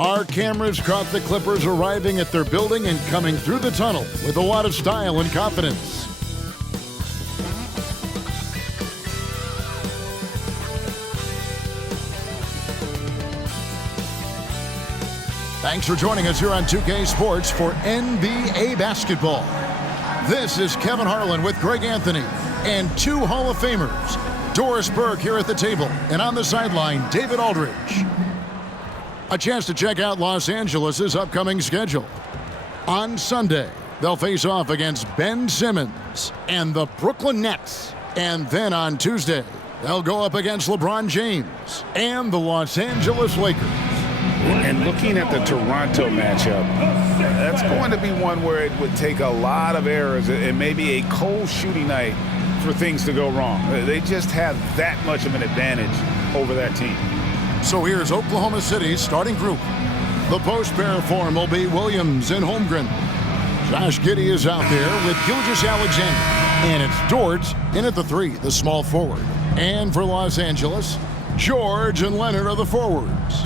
Our cameras caught the Clippers arriving at their building and coming through the tunnel with a lot of style and confidence. Thanks for joining us here on 2K Sports for NBA basketball. This is Kevin Harlan with Greg Anthony and two Hall of Famers, Doris Burke here at the table, and on the sideline, David Aldridge. A chance to check out Los Angeles' upcoming schedule. On Sunday, they'll face off against Ben Simmons and the Brooklyn Nets. And then on Tuesday, they'll go up against LeBron James and the Los Angeles Lakers. And looking at the Toronto matchup, that's going to be one where it would take a lot of errors and maybe a cold shooting night for things to go wrong. They just have that much of an advantage over that team. So here's Oklahoma City's starting group. The post-pair form will be Williams and Holmgren. Josh Giddey is out there with Gilgeous-Alexander. And it's Dort in at the three, the small forward. And for Los Angeles, George and Leonard are the forwards.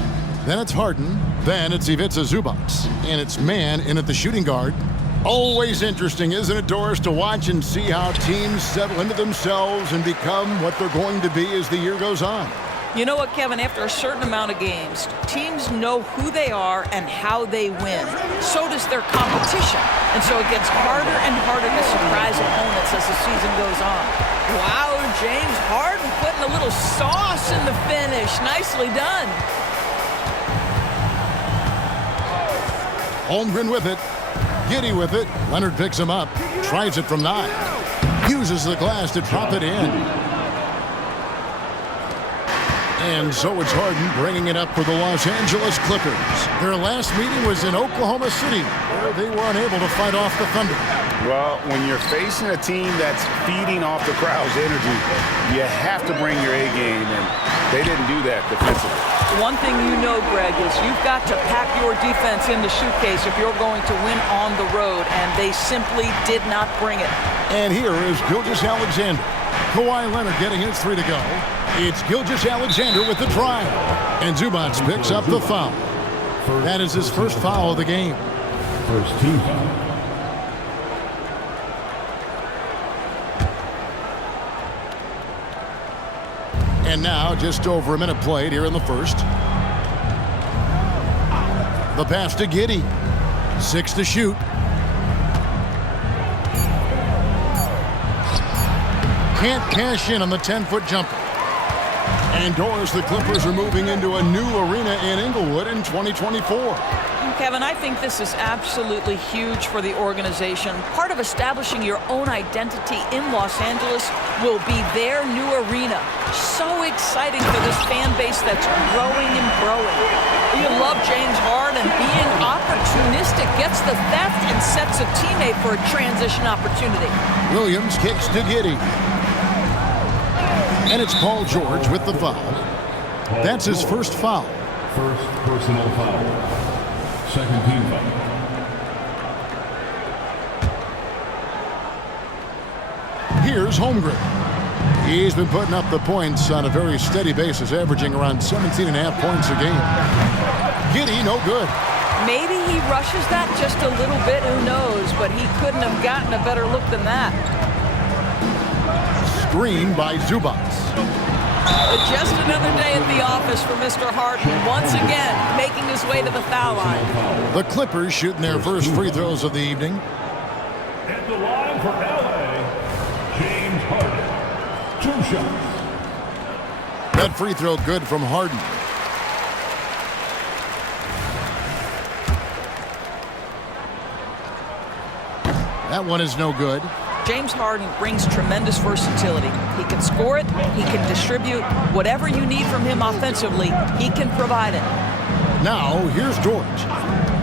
Then it's Harden. Then it's Ivica Zubac. And it's Mann in at the shooting guard. Always interesting, isn't it, Doris, to watch and see how teams settle into themselves and become what they're going to be as the year goes on. You know what, Kevin? After a certain amount of games, teams know who they are and how they win. So does their competition. And so it gets harder and harder to surprise opponents as the season goes on. Wow, James Harden putting a little sauce in the finish. Nicely done. Holmgren with it. Giddey with it. Leonard picks him up. Tries it from 9. Uses the glass to drop it in. And so it's Harden bringing it up for the Los Angeles Clippers. Their last meeting was in Oklahoma City, where they were unable to fight off the Thunder. Well, when you're facing a team that's feeding off the crowd's energy, you have to bring your A game, and they didn't do that defensively. One thing you know, Greg, is you've got to pack your defense in the suitcase if you're going to win on the road, and they simply did not bring it. And here is Gilgeous-Alexander. Kawhi Leonard getting his 3 to go. It's Gilgeous-Alexander with the drive. And Zubac picks up the foul. That is his first foul of the game. First team foul. And now just over a minute played here in the first. The pass to Giddey. 6 to shoot. Can't cash in on the 10-foot jumper. And Doris, the Clippers are moving into a new arena in Inglewood in 2024. Kevin, I think this is absolutely huge for the organization. Part of establishing your own identity in Los Angeles will be their new arena. So exciting for this fan base that's growing and growing. You love James Harden being opportunistic, gets the theft and sets a teammate for a transition opportunity. Williams kicks to Giddey. And it's Paul George with the foul. That's his first foul. First personal foul. Second team foul. Here's Holmgren. He's been putting up the points on a very steady basis, averaging around 17.5 points a game. Giddey, no good. Maybe he rushes that just a little bit, who knows, but he couldn't have gotten a better look than that. Screen by Zubac. Just another day at the office for Mr. Harden, once again making his way to the foul line. The Clippers shooting their first free throws of the evening. At the line for LA, James Harden. 2 shots. That free throw good from Harden. That one is no good. James Harden brings tremendous versatility. He can score it, he can distribute. Whatever you need from him offensively, he can provide it. Now, here's George.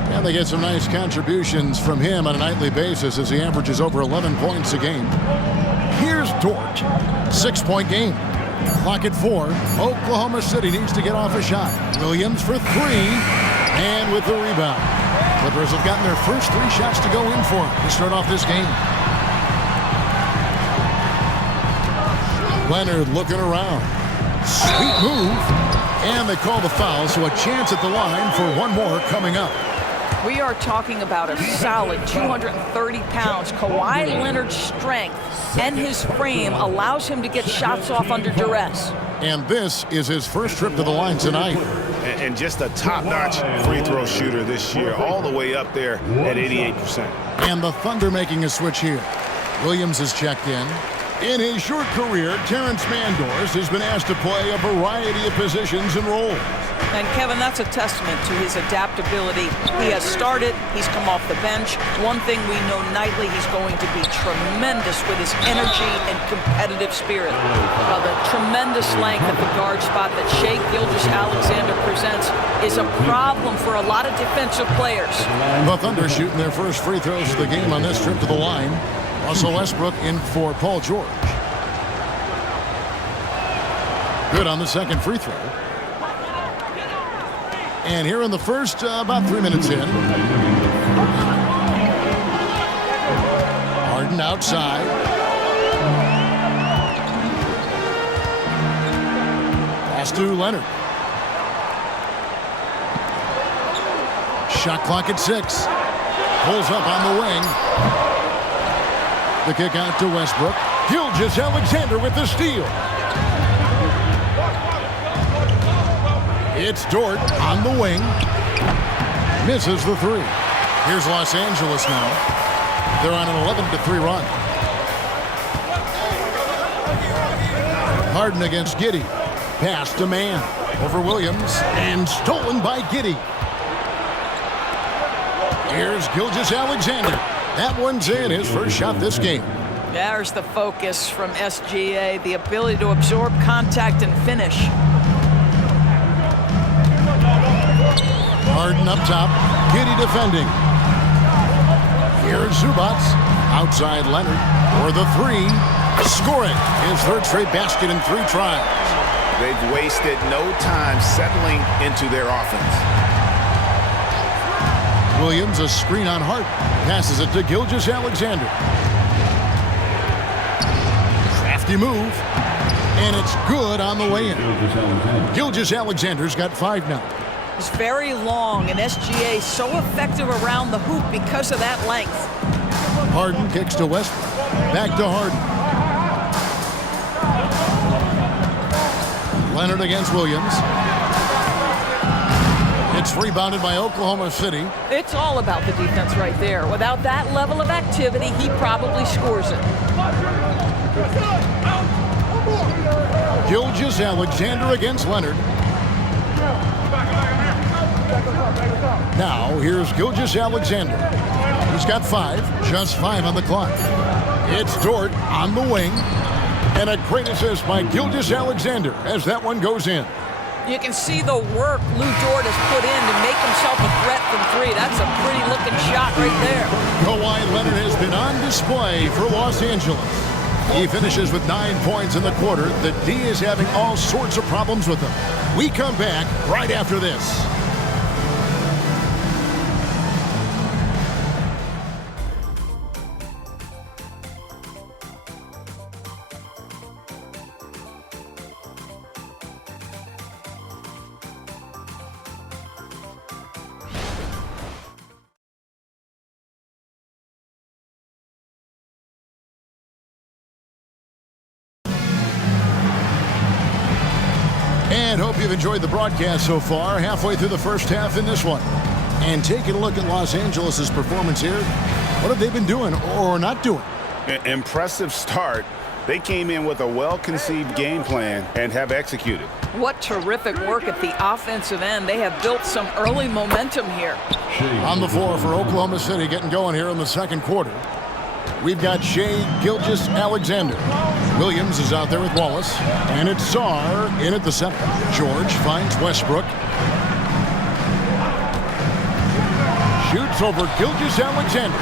And they get some nice contributions from him on a nightly basis as he averages over 11 points a game. Here's Dort. 6-point game. Clock at 4. Oklahoma City needs to get off a shot. Williams for 3. And with the rebound. Clippers have gotten their first 3 shots to go in for to start off this game. Leonard looking around. Sweet move. And they call the foul, so a chance at the line for one more coming up. We are talking about a solid 230 pounds. Kawhi Leonard's strength and his frame allows him to get shots off under duress. And this is his first trip to the line tonight. And just a top-notch free throw shooter this year, all the way up there at 88%. And the Thunder making a switch here. Williams is checked in. In his short career, Terrence Mandors has been asked to play a variety of positions and roles. And Kevin, that's a testament to his adaptability. He has started, he's come off the bench. One thing we know nightly, he's going to be tremendous with his energy and competitive spirit. The tremendous length at the guard spot that Shai Gilgeous-Alexander presents is a problem for a lot of defensive players. The Thunder shooting their first free throws of the game on this trip to the line. Russell Westbrook in for Paul George. Good on the second free throw. And here in the first, about 3 minutes in. Harden outside. Pass to Leonard. Shot clock at 6. Pulls up on the wing. The kick out to Westbrook. Gilgeous-Alexander with the steal. It's Dort on the wing. Misses the three. Here's Los Angeles now. They're on an 11-3 run. Harden against Giddey. Pass to Mann. Over Williams. And stolen by Giddey. Here's Gilgeous-Alexander. That one's in, his first shot this game. There's the focus from SGA, the ability to absorb contact and finish. Harden up top, Giddey defending. Here's Zubac, outside Leonard, for the three. Scoring his third straight basket in 3 tries. They've wasted no time settling into their offense. Williams, a screen on Hart. Passes it to Gilgeous-Alexander. Crafty move. And it's good on the way in. Gilgeous-Alexander's got 5 now. He's very long, and SGA so effective around the hoop because of that length. Harden kicks to Westbrook. Back to Harden. Leonard against Williams. It's rebounded by Oklahoma City. It's all about the defense right there. Without that level of activity, he probably scores it. Gilgeous-Alexander against Leonard. Now, here's Gilgeous-Alexander. He's got 5, just 5 on the clock. It's Dort on the wing. And a great assist by Gilgeous-Alexander as that one goes in. You can see the work Lou Dort has put in to make himself a threat from 3. That's a pretty looking shot right there. Kawhi Leonard has been on display for Los Angeles. He finishes with 9 points in the quarter. The D is having all sorts of problems with him. We come back right after this. And hope you've enjoyed the broadcast so far. Halfway through the first half in this one. And taking a look at Los Angeles' performance here. What have they been doing or not doing? Impressive start. They came in with a well-conceived game plan and have executed. What terrific work at the offensive end. They have built some early momentum here. On the floor for Oklahoma City getting going here in the second quarter. We've got Shai Gilgeous-Alexander. Williams is out there with Wallace. And it's Sarr in at the center. George finds Westbrook. Shoots over Gilgeous-Alexander.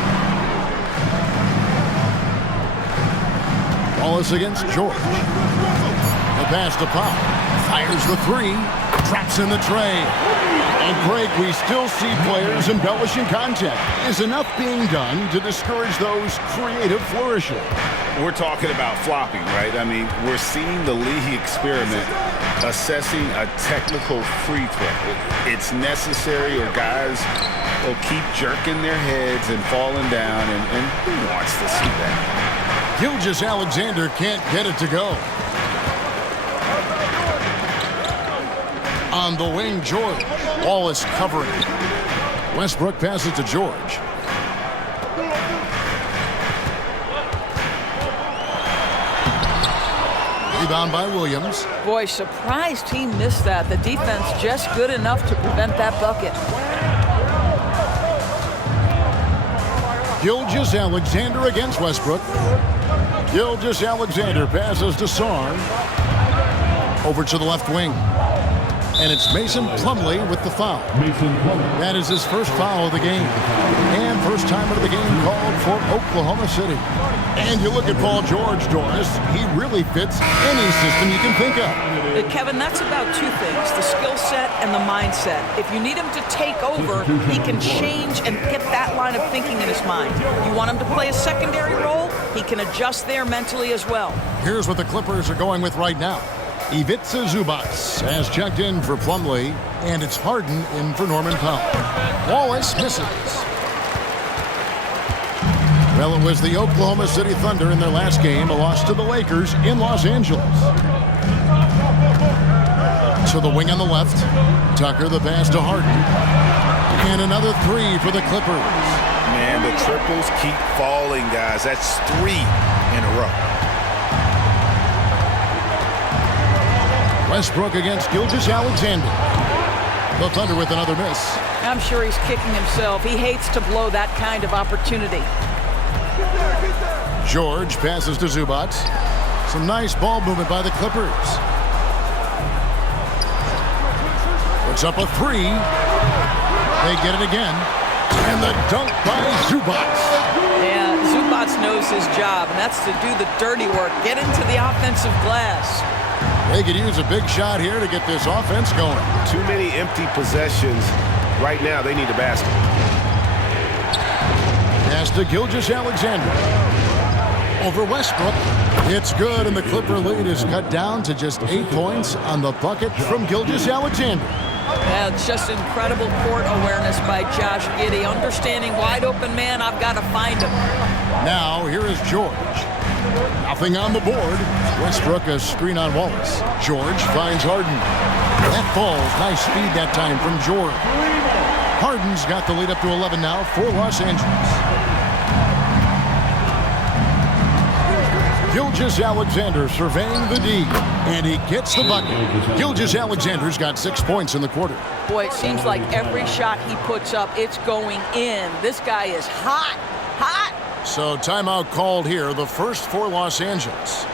Wallace against George. The pass to Pop. Fires the 3. Traps in the tray. And Greg, we still see players embellishing contact. Is enough being done to discourage those creative flourishing? we're talking about flopping, right? I mean, we're seeing the league experiment assessing a technical free throw. It's necessary, or guys will keep jerking their heads and falling down, and who wants to see that? Gilgeous-Alexander can't get it to go. On the wing, George. Wallace covering. Westbrook passes to George. Rebound by Williams. Boy, surprised he missed that. The defense just good enough to prevent that bucket. Gilgeous-Alexander against Westbrook. Gilgeous-Alexander passes to Sarn. Over to the left wing. And it's Mason Plumlee with the foul. That is his first foul of the game. And first time of the game called for Oklahoma City. And you look at Paul George, Doris, he really fits any system you can think of. Kevin, that's about two things, the skill set and the mindset. If you need him to take over, he can change and get that line of thinking in his mind. You want him to play a secondary role, he can adjust there mentally as well. Here's what the Clippers are going with right now. Ivica Zubac has checked in for Plumlee, and it's Harden in for Norman Powell. Wallace misses. Well, it was the Oklahoma City Thunder in their last game, a loss to the Lakers in Los Angeles. To the wing on the left, Tucker the pass to Harden. And another three for the Clippers. Man, the triples keep falling, guys. That's 3 in a row. Westbrook against Gilgeous-Alexander. The Thunder with another miss. I'm sure he's kicking himself. He hates to blow that kind of opportunity. George passes to Zubac. Some nice ball movement by the Clippers. Puts up a three. They get it again. And the dunk by Zubac. Yeah, Zubac knows his job, and that's to do the dirty work. Get into the offensive glass. They could use a big shot here to get this offense going. Too many empty possessions. Right now, they need a basket. Pass to Gilgeous-Alexander. Over Westbrook. It's good, and the Clipper lead is cut down to just 8 points on the bucket from Gilgeous-Alexander. Yeah, it's just incredible court awareness by Josh Giddey. Understanding wide open man, I've got to find him. Now, here is George. Nothing on the board. Westbrook a screen on Wallace. George finds Harden. That falls. Nice speed that time from George. Harden's got the lead up to 11 now for Los Angeles. Gilgeous-Alexander surveying the D, and he gets the bucket. Gilgeous-Alexander's got 6 points in the quarter. Boy, it seems like every shot he puts up, it's going in. This guy is hot, hot. So timeout called here, the first for Los Angeles.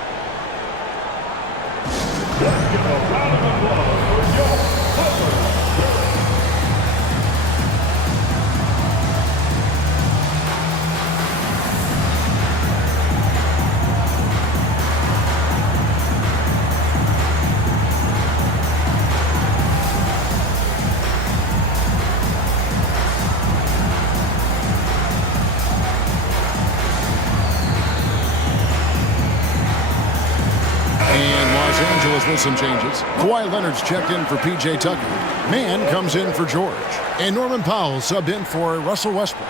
With some changes. Kawhi Leonard's checked in for P.J. Tucker. Mann comes in for George. And Norman Powell subbed in for Russell Westbrook.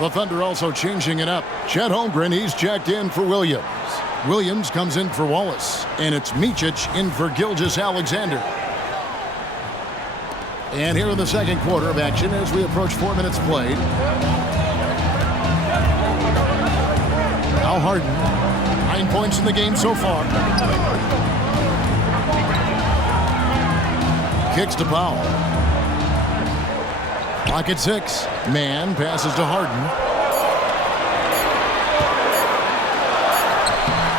The Thunder also changing it up. Chet Holmgren, he's checked in for Williams. Williams comes in for Wallace. And it's Micic in for Gilgeous-Alexander. And here in the second quarter of action as we approach 4 minutes played. Now Harden. 9 points in the game so far. Kicks to Powell. Clock at 6. Mann passes to Harden.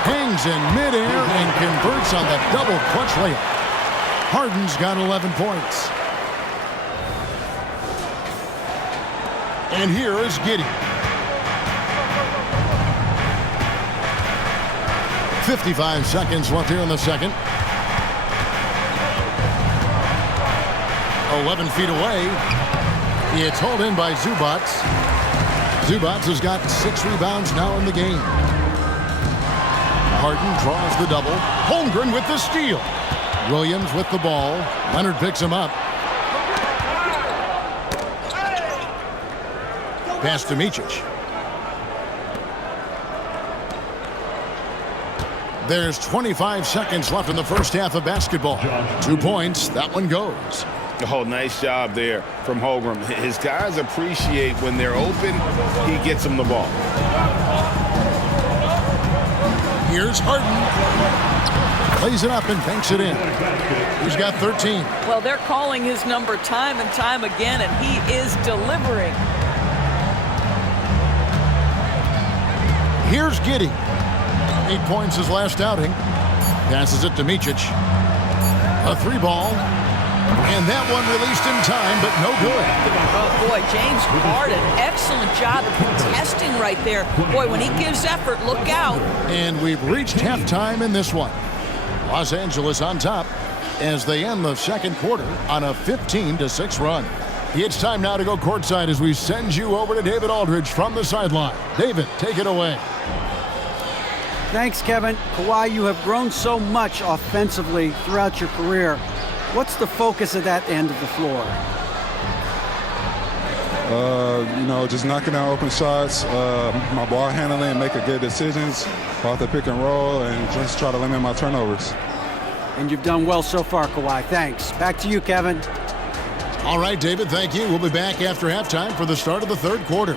Hangs in midair and converts on the double clutch layup. Harden's got 11 points. And here is Giddey. 55 seconds left here in the second. 11 feet away. It's hauled in by Zubac. Zubac has got 6 rebounds now in the game. Harden draws the double. Holmgren with the steal. Williams with the ball. Leonard picks him up. Pass to Micic. There's 25 seconds left in the first half of basketball. 2 points. That one goes. Oh, nice job there from Holmgren. His guys appreciate when they're open, he gets them the ball. Here's Harden. Plays it up and banks it in. He's got 13. Well, they're calling his number time and time again, and he is delivering. Here's Giddey. 8 points his last outing. Passes it to Micic. A 3-ball. And that one released in time, but no good. Oh, boy, James Harden, excellent job of contesting right there. Boy, when he gives effort, look out. And we've reached halftime in this one. Los Angeles on top as they end the second quarter on a 15-6 run. It's time now to go courtside as we send you over to David Aldridge from the sideline. David, take it away. Thanks, Kevin. Kawhi, you have grown so much offensively throughout your career. What's the focus at that end of the floor? Just knocking down open shots, my ball handling, making good decisions off the pick and roll, and just try to limit my turnovers. And you've done well so far, Kawhi. Thanks. Back to you, Kevin. All right, David, thank you. We'll be back after halftime for the start of the third quarter.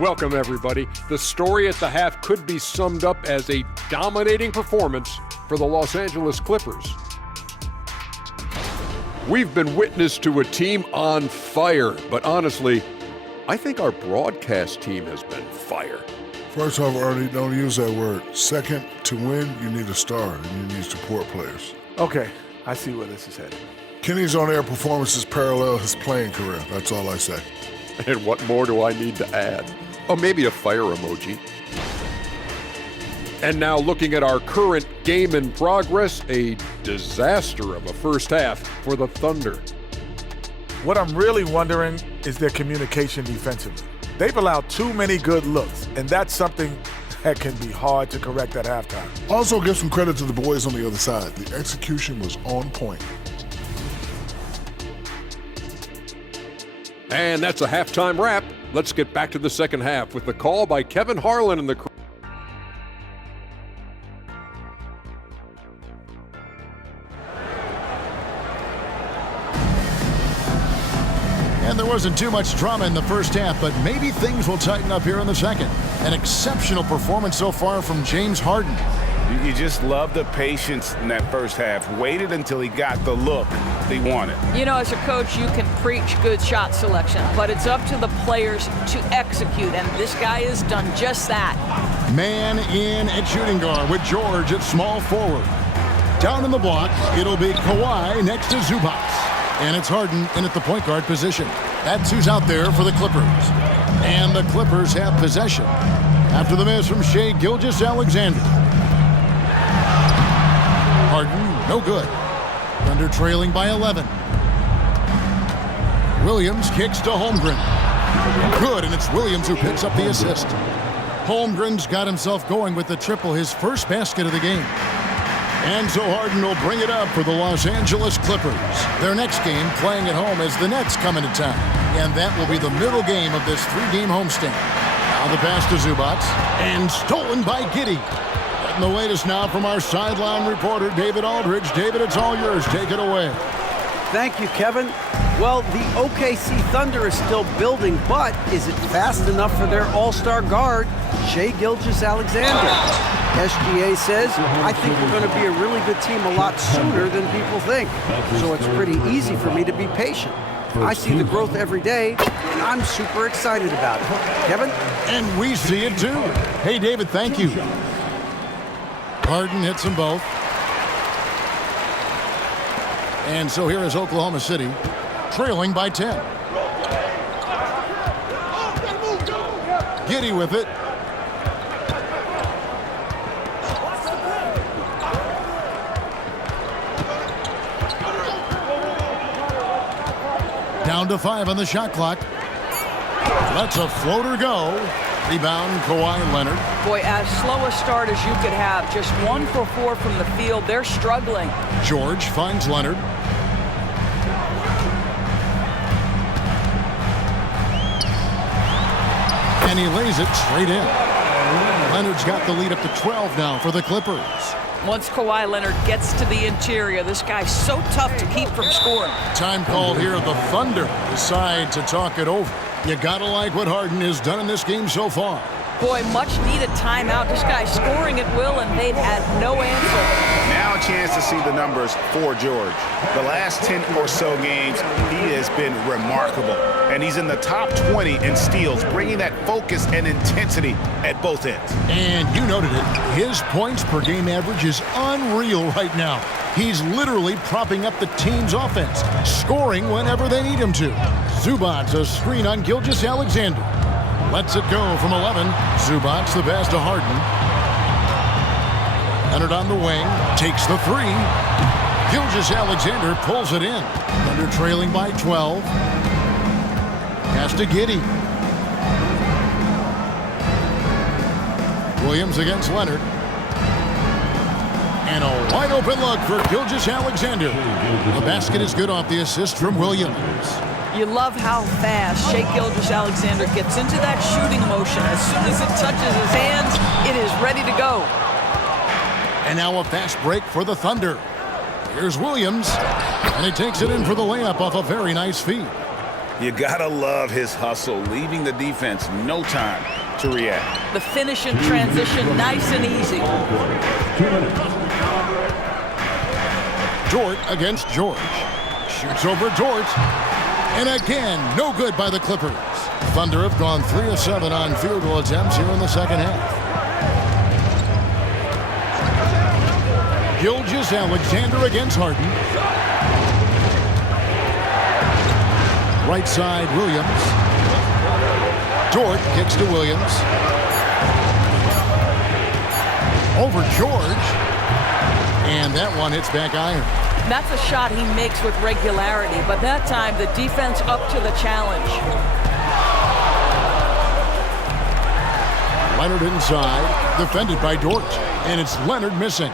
Welcome, everybody. The story at the half could be summed up as a dominating performance for the Los Angeles Clippers. We've been witness to a team on fire, but honestly, I think our broadcast team has been fire. First off, Ernie, don't use that word. Second, to win, you need a star, and you need support players. Okay, I see where this is headed. Kenny's on-air performances parallel his playing career. That's all I say. And what more do I need to add? Oh, maybe a fire emoji. And now looking at our current game in progress, a disaster of a first half for the Thunder. What I'm really wondering is their communication defensively. They've allowed too many good looks, and that's something that can be hard to correct at halftime. Also, give some credit to the boys on the other side. The execution was on point. And that's a halftime wrap. Let's get back to the second half with the call by Kevin Harlan and the crew. And there wasn't too much drama in the first half, but maybe things will tighten up here in the second. An exceptional performance so far from James Harden. You just love the patience in that first half. Waited until he got the look he wanted. You know, as a coach, you can preach good shot selection, but it's up to the players to execute, and this guy has done just that. Man in at shooting guard with George at small forward. Down in the block, it'll be Kawhi next to Zubac. And it's Harden in at the point guard position. That's who's out there for the Clippers. And the Clippers have possession after the miss from Shai Gilgeous-Alexander. Harden, no good. Thunder trailing by 11. Williams kicks to Holmgren. Good, and it's Williams who picks up the assist. Holmgren's got himself going with the triple, his first basket of the game. And so Harden will bring it up for the Los Angeles Clippers. Their next game playing at home as the Nets come into town. And that will be the middle game of this three-game homestand. Now the pass to Zubac, and stolen by Giddey. Getting the latest now from our sideline reporter, David Aldridge. David, it's all yours. Take it away. Thank you, Kevin. Well, the OKC Thunder is still building, but is it fast enough for their all-star guard, Shai Gilgeous-Alexander? SGA says, I think we're going to be a really good team a lot sooner than people think. So it's pretty easy for me to be patient. I see the growth every day, and I'm super excited about it. Kevin? And we see it too. Hey, David, thank you. Harden hits them both. And so here is Oklahoma City, trailing by 10. Giddey with it. Down to 5 on the shot clock. Lets a floater go. Rebound, Kawhi Leonard. Boy, as slow a start as you could have. Just 1 for 4 from the field. They're struggling. George finds Leonard. And he lays it straight in. Leonard's got the lead up to 12 now for the Clippers. Once Kawhi Leonard gets to the interior, this guy's so tough to keep from scoring. Time called here. The Thunder decide to talk it over. You gotta like what Harden has done in this game so far. Boy, much needed timeout. This guy's scoring at will, and they've had no answer. Now a chance to see the numbers for George. The last 10 or so games, he has been remarkable. And he's in the top 20 in steals, bringing that focus and intensity at both ends. And you noted it. His points per game average is unreal right now. He's literally propping up the team's offense, scoring whenever they need him to. Zubac, a screen on Gilgeous-Alexander. Lets it go from 11. Zubac, the pass to Harden. Leonard on the wing, takes the 3. Gilgeous-Alexander pulls it in. Thunder trailing by 12. Pass to Giddey. Williams against Leonard. And a wide open look for Gilgeous-Alexander. The basket is good off the assist from Williams. You love how fast Shai Gilgeous-Alexander gets into that shooting motion. As soon as it touches his hands, it is ready to go. And now a fast break for the Thunder. Here's Williams, and he takes it in for the layup off a very nice feed. You gotta love his hustle, leaving the defense no time to react. The finish in transition, nice and easy. Dort against George. Shoots over Dort. And again, no good by the Clippers. Thunder have gone 3 of 7 on field goal attempts here in the second half. Gilgeous-Alexander against Harden. Right side, Williams. Dort kicks to Williams. Over George. And that one hits back iron. That's a shot he makes with regularity, but that time the defense up to the challenge. Leonard inside, defended by Dort, and it's Leonard missing.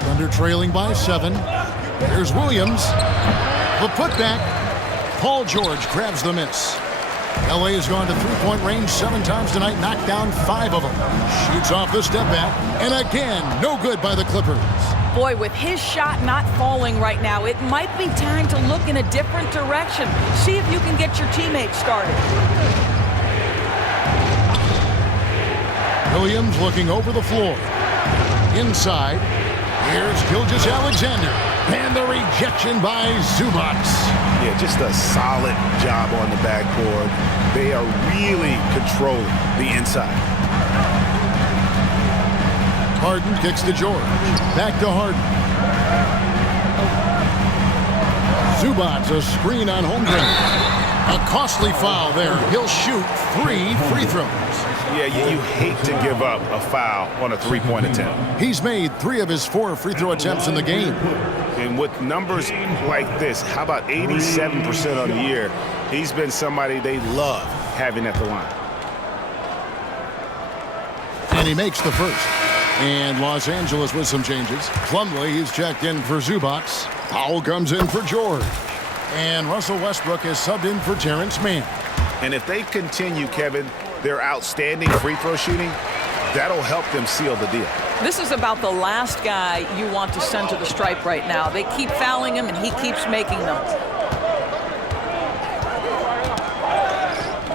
Thunder trailing by 7. Here's Williams. The putback. Paul George grabs the miss. LA has gone to three-point range 7 times tonight, knocked down 5 of them. Shoots off the step back, and again, no good by the Clippers. Boy, with his shot not falling right now, it might be time to look in a different direction. See if you can get your teammates started. Williams looking over the floor. Inside, here's Gilgeous-Alexander. And the rejection by Zubac. Yeah, just a solid job on the backboard. They are really controlling the inside. Harden kicks to George. Back to Harden. Zubac, a screen on Holmgren. A costly foul there. He'll shoot 3 free throws. Yeah, you hate to give up a foul on a three-point attempt. He's made 3 of his 4 free throw attempts in the game. And with numbers like this, how about 87% on the year? He's been somebody they love having at the line. And he makes the first. And Los Angeles with some changes. Plumlee, he's checked in for Zubac. Powell comes in for George. And Russell Westbrook is subbed in for Terrence Mann. And if they continue, Kevin, their outstanding free throw shooting, that'll help them seal the deal. This is about the last guy you want to send to the stripe right now. They keep fouling him, and he keeps making them.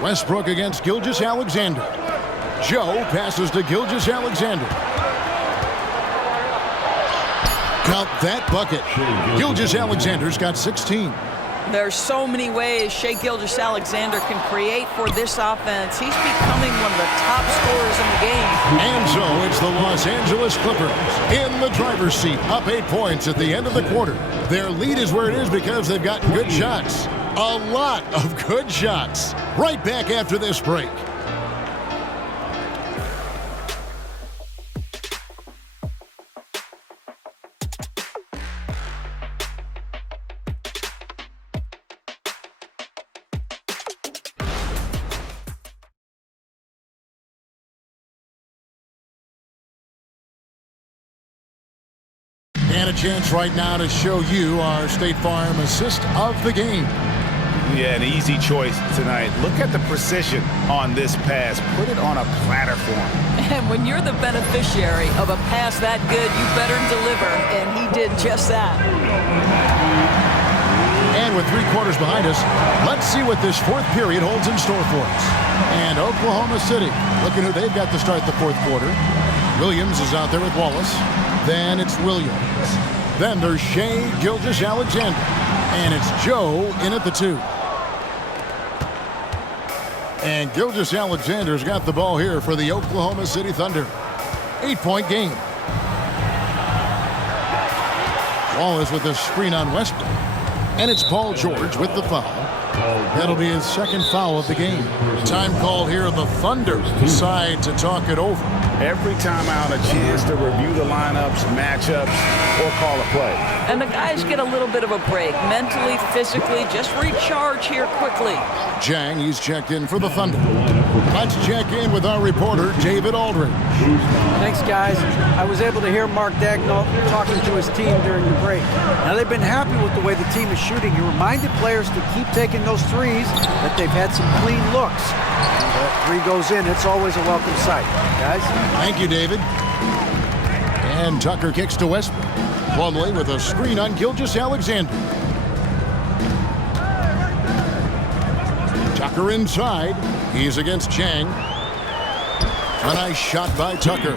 Westbrook against Gilgeous-Alexander. Joe passes to Gilgeous-Alexander. Count that bucket. Gilgeous-Alexander's got 16. There's so many ways Shai Gilgeous-Alexander can create for this offense. He's becoming one of the top scorers in the game. And so it's the Los Angeles Clippers in the driver's seat, up 8 points at the end of the quarter. Their lead is where it is because they've gotten good shots. A lot of good shots. Right back after this break. And a chance right now to show you our State Farm assist of the game. Yeah, an easy choice tonight. Look at the precision on this pass. Put it on a platter for him. And when you're the beneficiary of a pass that good, you better deliver, and he did just that. And with 3 quarters behind us, let's see what this 4th period holds in store for us. And Oklahoma City, looking who they've got to start the 4th quarter. Williams is out there with Wallace. Then it's Williams. Then there's Shea Gilgeous-Alexander. And it's Joe in at the 2. And Gilgeous-Alexander's got the ball here for the Oklahoma City Thunder. 8-point game. Wallace with a screen on Westbrook. And it's Paul George with the foul. That'll be his 2nd foul of the game. Time call here. The Thunder decide to talk it over. Every time out, a chance to review the lineups, matchups, or call a play. And the guys get a little bit of a break. Mentally, physically, just recharge here quickly. Jang, he's checked in for the Thunder. Let's check in with our reporter, David Aldridge. Thanks, guys. I was able to hear Mark Dagnall talking to his team during the break. Now, they've been happy with the way the team is shooting. He reminded players to keep taking those threes, that they've had some clean looks. And that 3 goes in, it's always a welcome sight. Guys? Thank you, David. And Tucker kicks to Westbrook. Plumlee with a screen on Gilgeous-Alexander. Tucker inside. He's against Chang. A nice shot by Tucker.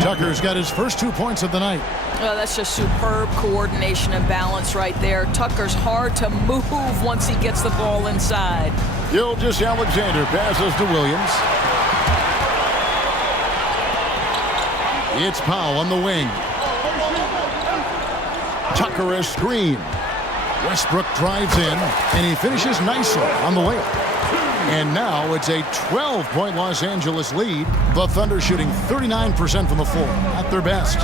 Tucker's got his first 2 points of the night. Well, that's just superb coordination and balance right there. Tucker's hard to move once he gets the ball inside. Gilgeous-Alexander passes to Williams. It's Powell on the wing. Tucker a screen. Westbrook drives in, and he finishes nicely on the layup. And now it's a 12-point Los Angeles lead. The Thunder shooting 39% from the floor at their best.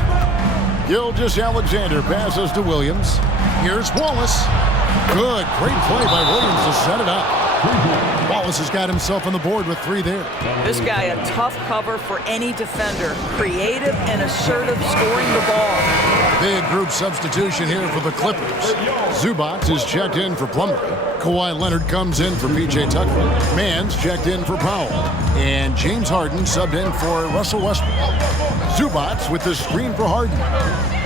Gilgeous-Alexander passes to Williams. Here's Wallace. Good, great play by Williams to set it up. Wallace has got himself on the board with 3 there. This guy, a tough cover for any defender. Creative and assertive scoring the ball. Big group substitution here for the Clippers. Zubac is checked in for Plumlee. Kawhi Leonard comes in for P.J. Tucker. Mann's checked in for Powell. And James Harden subbed in for Russell Westbrook. Zubac with the screen for Harden.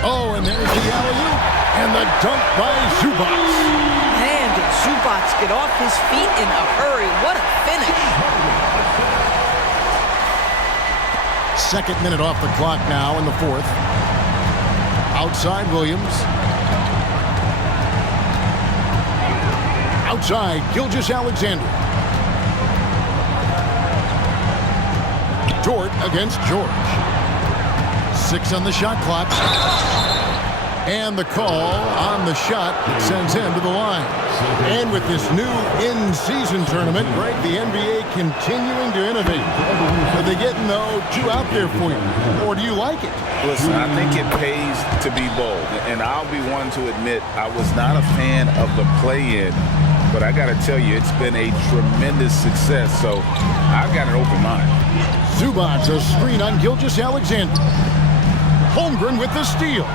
Oh, and there's the alley-oop. And the dunk by Zubac. Man, did Zubac get off his feet in a hurry. What a finish. 2nd minute off the clock now in the 4th. Outside Williams. Outside Gilgeous-Alexander. Dort against George. 6 on the shot clock. And the call on the shot sends him to the line. And with this new in-season tournament, Greg, the NBA continuing to innovate. Are they getting, though, 2 out there for you? Or do you like it? Listen, I think it pays to be bold. And I'll be one to admit I was not a fan of the play-in. But I got to tell you, it's been a tremendous success. So I've got an open mind. Zubac a screen on Gilgeous-Alexander. Holmgren with the steal.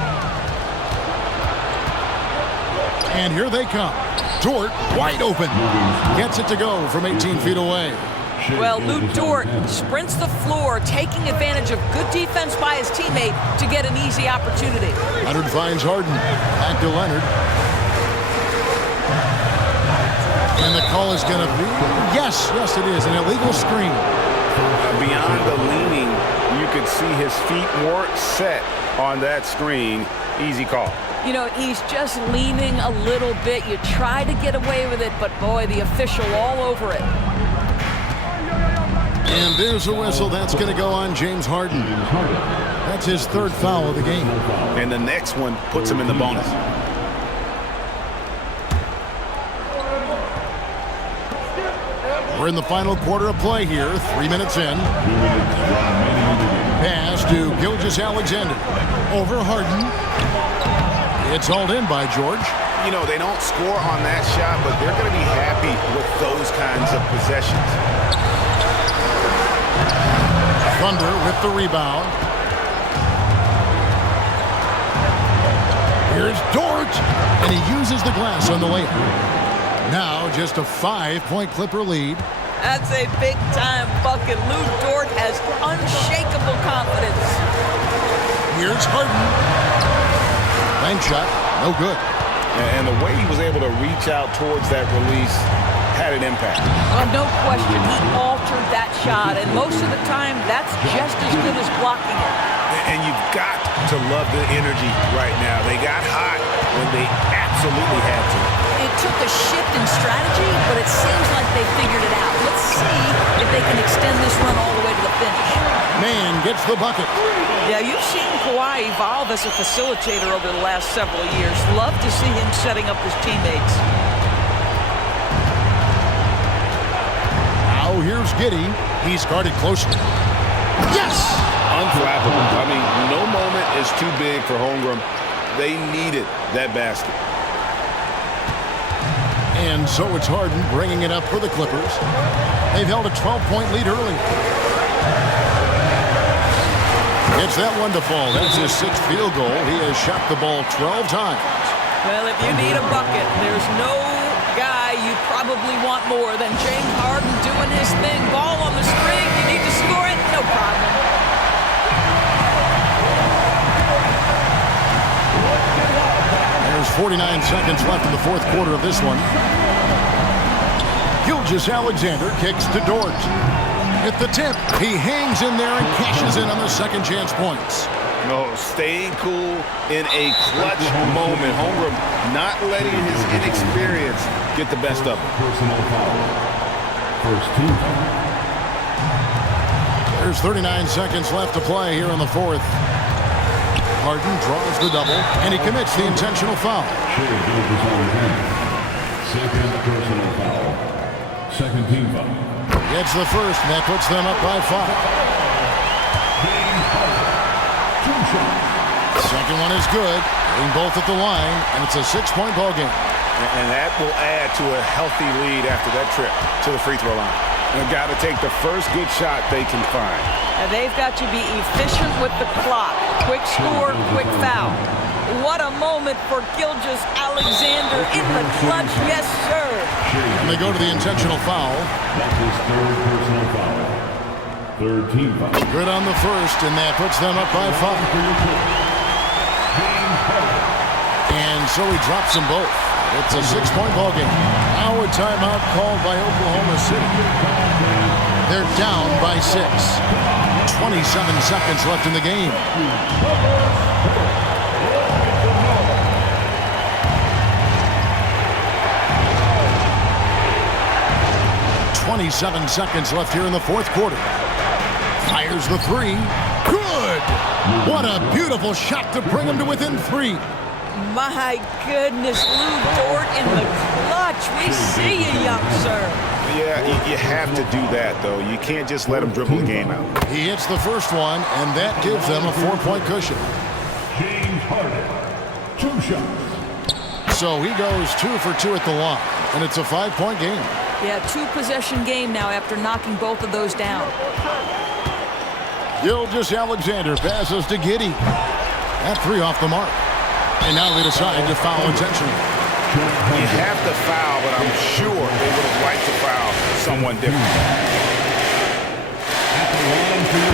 And here they come. Dort wide open. Gets it to go from 18 feet away. Well, Luke Dort sprints the floor, taking advantage of good defense by his teammate to get an easy opportunity. Leonard finds Harden. Back to Leonard. And the call is going to be, yes, it is, an illegal screen. Beyond the leaning, you could see his feet weren't set on that screen. Easy call. You know, he's just leaning a little bit. You try to get away with it, but boy, the official all over it. And there's a whistle. That's going to go on James Harden. That's his 3rd foul of the game. And the next one puts him in the bonus. We're in the final quarter of play here. 3 minutes in. Pass to Gilgeous-Alexander. Over Harden. It's hauled in by George. You know, they don't score on that shot, but they're going to be happy with those kinds of possessions. Thunder with the rebound. Here's Dort, and he uses the glass on the layup. Now just a 5-point Clipper lead. That's a big-time bucket. Lou Dort has unshakable confidence. Here's Harden. Bank shot, no good. And the way he was able to reach out towards that release had an impact. No question, he altered that shot, and most of the time, that's just as good as blocking it. And you've got to love the energy right now. They got hot when they absolutely had to. It took a shift in strategy, but it seems like they figured it out. Let's see if they can extend this run all the way to the finish. Man gets the bucket. Yeah, you've seen Kawhi evolve as a facilitator over the last several years. Love to see him setting up his teammates. Now here's Giddey. He's guarded closely. Yes! Unflappable. I mean, no moment is too big for Holmgren. They needed that basket. And so it's Harden bringing it up for the Clippers. They've held a 12-point lead early. It's that one to fall. That's his 6th field goal. He has shot the ball 12 times. Well, if you need a bucket, there's no guy you probably want more than James Harden doing his thing. Ball on the string. You need to score it? No problem. There's 49 seconds left in the 4th quarter of this one. Gilgeous-Alexander kicks to Dort. At the tip, he hangs in there and cashes in on the second chance points. No, staying cool in a clutch moment. Holmgren not letting his inexperience get the best of him. Personal foul. First team foul. There's 39 seconds left to play here in the 4th. Harden draws the double, and he commits the intentional foul. Second personal foul. Second team foul. Gets the first, and that puts them up by 5. Second one is good. Hitting both at the line, and it's a 6-point ball game. And that will add to a healthy lead after that trip to the free throw line. They've got to take the first good shot they can find. And they've got to be efficient with the clock. Quick score, quick foul. What a moment for Gilgeous-Alexander in the clutch. Yes, sir. And they go to the intentional foul. That's his 3rd personal foul. 3rd team foul. Good on the first, and that puts them up by 5. And so he drops them both. It's a 6-point ball game. Now a timeout called by Oklahoma City. They're down by 6. 27 seconds left in the game. 27 seconds left here in the 4th quarter. Fires the 3. Good! What a beautiful shot to bring him to within 3. My goodness, Lou Dort in the clutch. We see you, young sir. Yeah, you have to do that, though. You can't just let him dribble the game out. He hits the first one, and that gives them a 4-point cushion. James Harden, 2 shots. So he goes 2 for 2 at the line, and it's a 5-point game. Yeah, 2-possession game now after knocking both of those down. Gilgeous-Alexander passes to Giddey. That 3 off the mark. And now they decide to foul intentionally. You have to foul, but I'm sure they would have liked to foul someone different.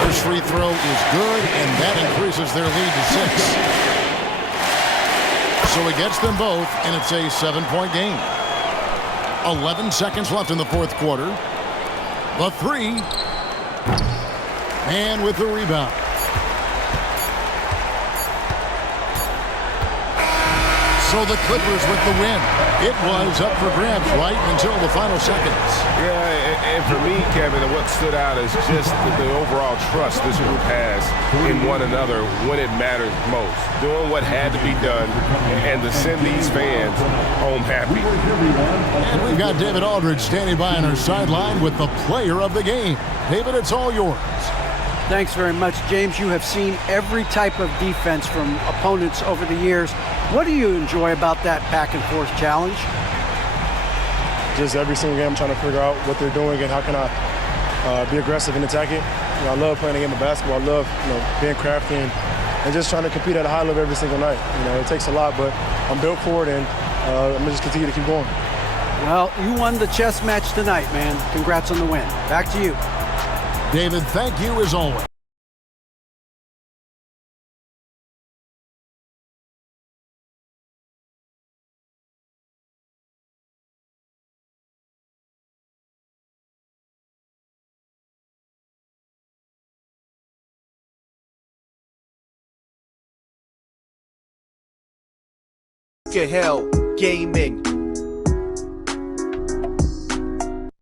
First free throw is good, and that increases their lead to 6. So he gets them both, and it's a 7-point game. 11 seconds left in the 4th quarter. The 3. And with the rebound. So the Clippers with the win. It was up for grabs right until the final seconds. Yeah, and for me, Kevin, what stood out is just the overall trust this group has in one another when it mattered most. Doing what had to be done and to send these fans home happy. And we've got David Aldridge standing by on our sideline with the player of the game. David, it's all yours. Thanks very much, James. You have seen every type of defense from opponents over the years. What do you enjoy about that back-and-forth challenge? Just every single game I'm trying to figure out what they're doing and how can I be aggressive and attack it. I love playing the game of basketball. I love being crafty and and just trying to compete at a high level every single night. You know, it takes a lot, but I'm built for it, and I'm going to just continue to keep going. Well, you won the chess match tonight, man. Congrats on the win. Back to you. David, thank you as always. Hell Gaming.